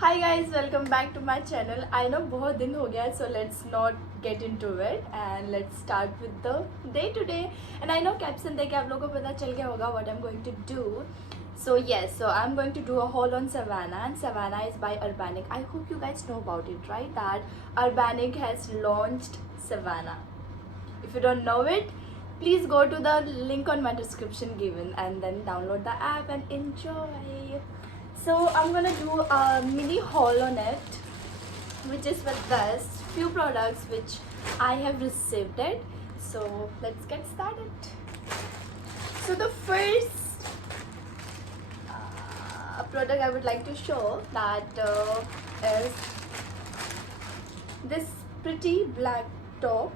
Hi guys, welcome back to my channel. I know बहुत दिन हो गया है, so let's not get into it and let's start with the day today. And I know caption देख के आप लोगों को पता चल गया होगा what I'm going to do. So yes, so I'm going to do a haul on Savannah, and Savannah is by Urbanic. I hope you guys know about it, right? That Urbanic has launched Savannah. If you don't know it, please go to the link on my description given and then download the app and enjoy. So I'm gonna do a mini haul on it, which is with this few products which I have received it. So let's get started. So the first product I would like to show that is this pretty black top.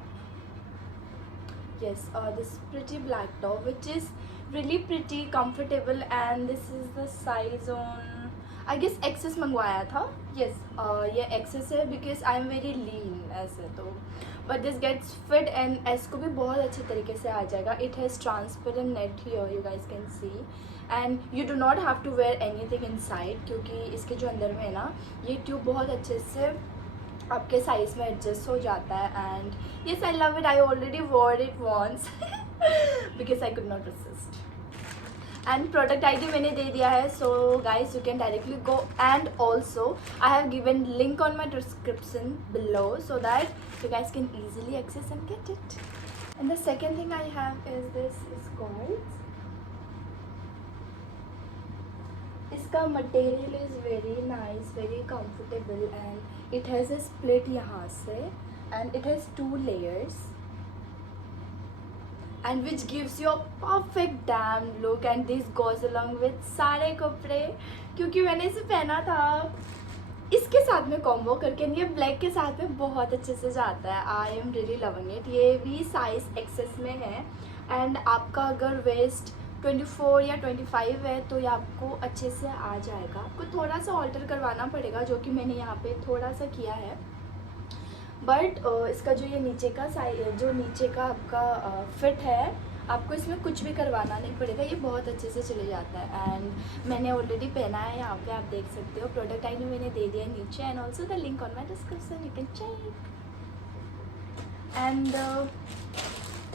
Yes, this pretty black top which is really pretty comfortable, and this is the size on I guess XS मंगवाया था. Yes, ये XS है because I am very lean ऐसे तो, but this gets fit and S को भी बहुत अच्छे तरीके से आ जाएगा. It has transparent net here, you guys can see, and you do not have to wear anything inside क्योंकि इसके जो अंदर में है ना, ये ट्यूब बहुत अच्छे से आपके साइज में एडजस्ट हो जाता है. And yes I love it. I already wore it once because I could not resist. And product ID मैंने दे दिया है, so guys you can directly go, and also I have given link on my description below so that you guys can easily access and get it. And the second thing I have is this skorts. इसका material is very nice, very comfortable, and it has a split यहाँ से, and it has 2 layers and which gives you a perfect damn look, and this goes along with सारे कपड़े. क्योंकि मैंने इसे पहना था इसके साथ में कॉम्बो करके, ये ब्लैक के साथ में बहुत अच्छे से जाता है. I am really loving it. ये भी साइज एक्सेस में है, एंड आपका अगर वेस्ट 24 या 25 है तो ये आपको अच्छे से आ जाएगा. आपको थोड़ा सा ऑल्टर करवाना पड़ेगा, जो कि मैंने यहाँ पे थोड़ा सा किया है, बट इसका जो ये नीचे का साइज, जो नीचे का आपका फिट है, आपको इसमें कुछ भी करवाना नहीं पड़ेगा. ये बहुत अच्छे से चले जाता है, एंड मैंने ऑलरेडी पहना है. यहाँ पे आप देख सकते हो. प्रोडक्ट आईडी मैंने दे दिया है नीचे, and also the link on my description, you can check. And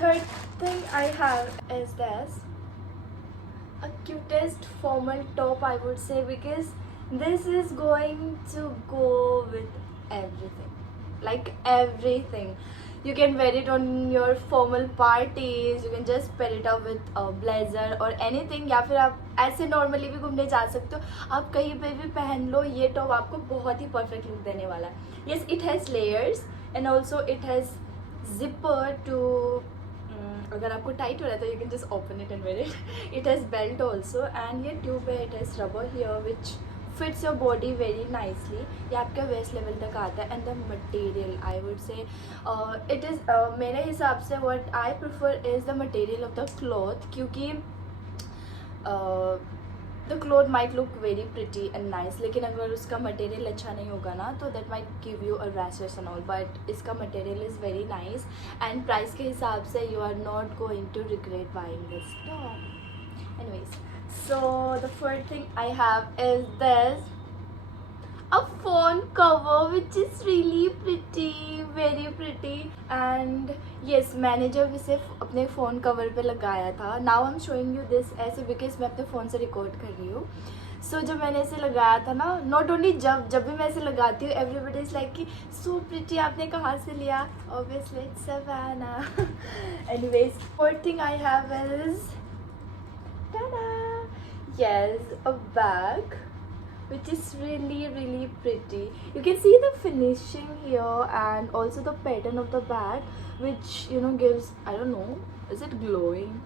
third thing I have is this, a cutest formal top I would say, because this is going to go with everything, like everything. You can wear it on your formal parties, you can just pair it up with a blazer or anything, या फिर आप ऐसे नॉर्मली भी घूमने जा सकते हो. आप कहीं पे भी पहन लो, ये टॉप आपको बहुत ही परफेक्ट लुक देने वाला है. yes, it has layers and also it has zipper to अगर आपको टाइट हो रहा है तो you can just open it and wear it. It has belt also, and ये ट्यूब है. It has rubber here which fits your body very nicely. ये आपके वेस्ट लेवल तक आता है. And the material I would say it is मेरे हिसाब से what I prefer is the material of the cloth, क्योंकि the cloth might look very pretty and nice, लेकिन अगर उसका मटेरियल अच्छा नहीं होगा ना तो that might give you a rashes and all. But इसका material is very nice, and price के हिसाब से you are not going to regret buying this top. Anyways, so the first thing I have is this, a phone cover which is really pretty, very pretty. And yes, मैंने जब इसे अपने phone cover पे लगाया था, now I'm showing you this ऐसे because मैं अपने फ़ोन से रिकॉर्ड कर रही हूँ. सो जब मैंने इसे लगाया था ना, नॉट ओनली जब भी मैं इसे लगाती हूँ, एवरीबडी इज़ लाइक कि सो प्रिटी, आपने कहाँ से लिया? Obviously it's Savana. Anyways, fourth thing I have is yes, a bag which is really pretty. You can see the finishing here and also the pattern of the bag, which you know gives, I don't know, is it glowing?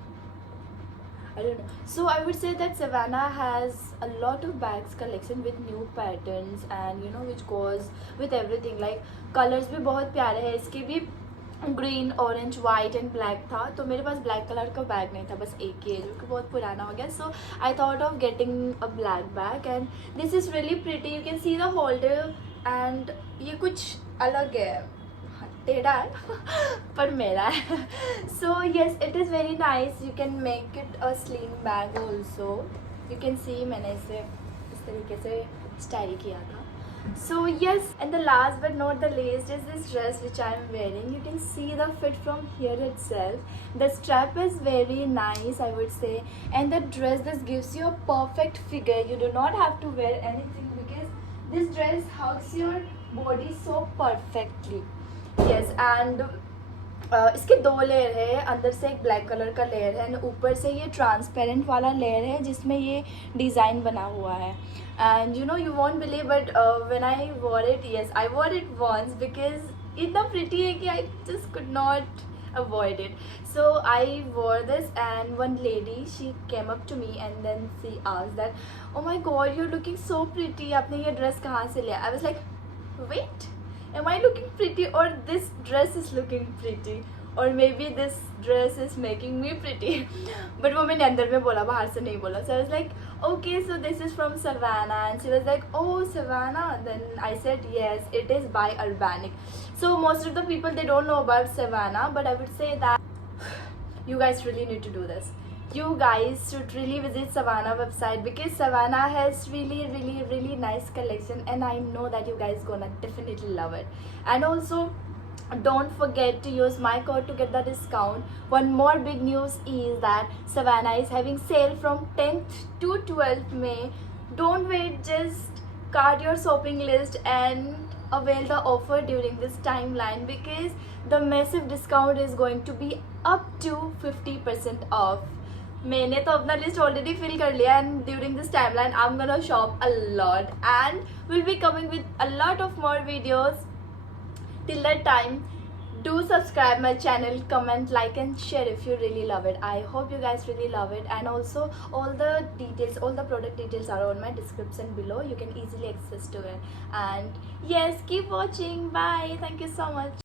I don't know. So I would say that Savannah has a lot of bags collection with new patterns, and you know which goes with everything. Like colors भी बहुत प्यारे हैं इसके भी. Green, orange, white and black था, तो मेरे पास black colour का बैग नहीं था, बस एक ही है जो कि बहुत पुराना हो गया. So I thought of getting a black bag, and this is really pretty. You can see the holder, and ये कुछ अलग है, टेढ़ा है पर मेरा है. So yes, it is very nice. You can make it a sling bag also. You can see मैंने इसे इस तरीके से स्टाइल किया था. So yes, and the last but not the least is this dress which I am wearing. You can see the fit from here itself. The strap is very nice, I would say, and the dress, this gives you a perfect figure. You do not have to wear anything because this dress hugs your body so perfectly. Yes, and इसके दो लेयर है, अंदर से एक black colour का लेयर है एंड ऊपर से ये ट्रांसपेरेंट वाला लेयर है जिसमें ये डिज़ाइन बना हुआ है. And you know, you won't believe, but when I wore it, yes I wore it once because इतना प्रिटी है कि I just could not avoid it. So I wore this and one lady, she came up to me and then she asked that, oh my god, you're looking so pretty, आपने ये ड्रेस कहाँ से लिया? I was like, wait, am I looking pretty or this dress is looking pretty or maybe this dress is making me pretty? But वो मैंने अंदर में बोला, बाहर से नहीं बोला. So I was like, okay, so this is from Savannah, and she was like, oh, Savannah. Then I said, yes, it is by Urbanic. So most of the people, they don't know about Savannah, but I would say that you guys really need to do this. You guys should really visit Savannah website because Savannah has really nice collection, and I know that you guys gonna definitely love it. And also, don't forget to use my code to get the discount. One more big news is that Savannah is having sale from 10th to 12th May. Don't wait, just cart your shopping list and avail the offer during this timeline because the massive discount is going to be up to 50% off. मैंने तो अपना list already fill कर लिया and during this timeline I am gonna shop a lot and will be coming with a lot of more videos. Till that time, do subscribe my channel, comment, like and share if you really love it. I hope you guys really love it, and also all the details, all the product details are on my description below. You can easily access to it. And yes, keep watching. Bye. Thank you so much.